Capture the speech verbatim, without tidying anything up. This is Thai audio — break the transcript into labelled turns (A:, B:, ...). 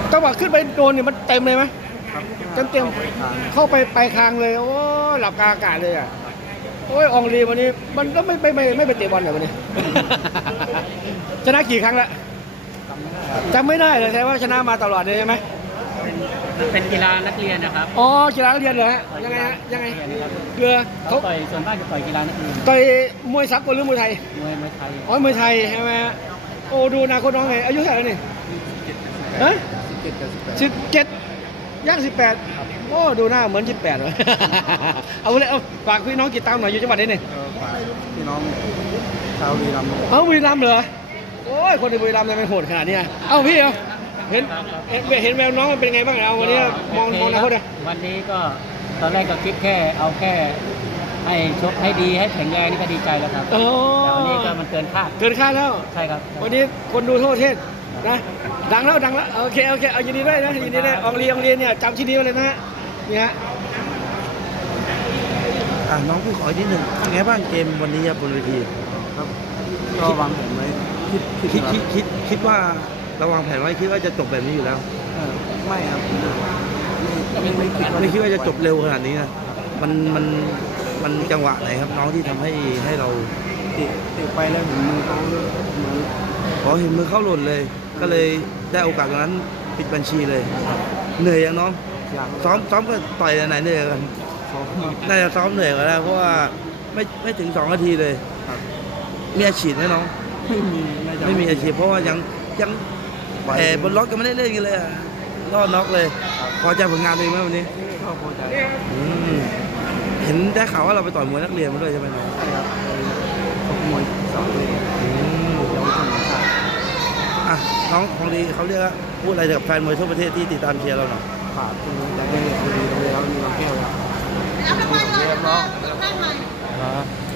A: จังหวะขึ้นไปโดนเนี่ยมันเต็มเลยไหมเต็มเต็มเข้าไปไปคางเลยโอ้หลับกลางอากาศเลยอ่ะโอ้ยอองลีวันนี้มันก็ไม่ไม่ไม่ไม่ไปเตะบอลเหรอวันนี้ ชนะกี่ครั้งแล้วจำไม่ได้เลยใช่ว่าชนะมาตลอดเลยใช่ไหม
B: เป็นกีฬานักเรียนนะครับ
A: อ๋อกีฬานักเรียนเหรอฮะยังไงฮะยังไงเรือ
B: เขาต่อยส่วนมากจะต่อยกีฬานักเรียน
A: ต่อยมวยสากลหรือมวยไทย
B: มวยมวยไทย
A: อ๋อมวยไทยใช่ไหมโอ้ดูนะคนน้องไงอายุเท่าไหร่นี่ฮะสิบเจ็ดย่างสิบแปดโอ้ดูหน้าเหมือนยี่สิบแปดเลยเอาเลยเอาฝากพี่น้องติดตามหน่อยอยู่จังหวัดไหนนี่
C: ฝากพี่น้องชาวบุรีรัมย์
A: เอาบุรีรัมย์เหรอโอ้ยคนในบุรีรัมย์ทำไมโหดขนาดนี้เอ้าพี่เอาเห็นเห็นเห็นแววน้องมันเป็นไงบ้างเอาวันนี้มองมองอนาคตอะ
B: วันนี้ก็ตอนแรกก็คิดแค่เอาแค่ให้ชกให้ดีให้แข็งแรงนี่ก็ดีใจแล้วครับแต่วันนี้ก็มันเกินคาด
A: เกินคาดแล้ว
B: ใช่ครับ
A: วันนี้คนดูทั่วประเทศนะดังแล้วดังแล้วโอเคโอเคเอายินดีด้วยนะยินดีด้วยอองเรียนอองเรียนเนี่ยจำที่นี้ไว้เลยนะนี่ฮะ
C: อ่าน้องพี่ขออีกนิดหนึ่งเป็นไงบ้างเกมวันนี้บนเวทีครับก็วางแผนไว้คิดคิดคิดคิดคิดว่าเราวางแผนไว้คิดว่าจะจบแบบนี้อยู่แล้วไม่ครับไม่ไม่คิดว่าจะจบเร็วขนาดนี้นะมันมันมันจังหวะไหนครับน้องที่ทำให้ให้เราเตะเตะไปแล้วเห็นมือเขามือขอเห็นมือเข้าหล่นเลยก็เลยได้โอกาสตรงนั้นปิดบัญชีเลยเหนื่อยยังน้องซ้อมซ้อมก็ต่อยไหนเหนื่อยกันน่าจะซ้อมเหนื่อยกันแล้วเพราะว่าไม่ไม่ถึงสองนาทีเลยมีอาชีพไหมน้องไม่มีไม่มีอาชีพเพราะว่ายังยังแต่บนล็อกก็ไม่ได้เล่นกันเลยรอดน็อกเลยพอใจผลงานตัวเองไหมวันนี้ก็พอใจเห็นได้ข่าวว่าเราไปต่อยมวยนักเรียนมาด้วยใช่ไหมน้องใช่ครับมวยสองเลยอ่ะน้องของดีเขาเรียกว่าพูดอะไรกับแฟนมวยทั่วประเทศที่ติดตามเชียร์เราหน่อยฝากคุณจะให้ดีเรามีเราแก้วแล้วแล้วทำไมเราเรียบร้อย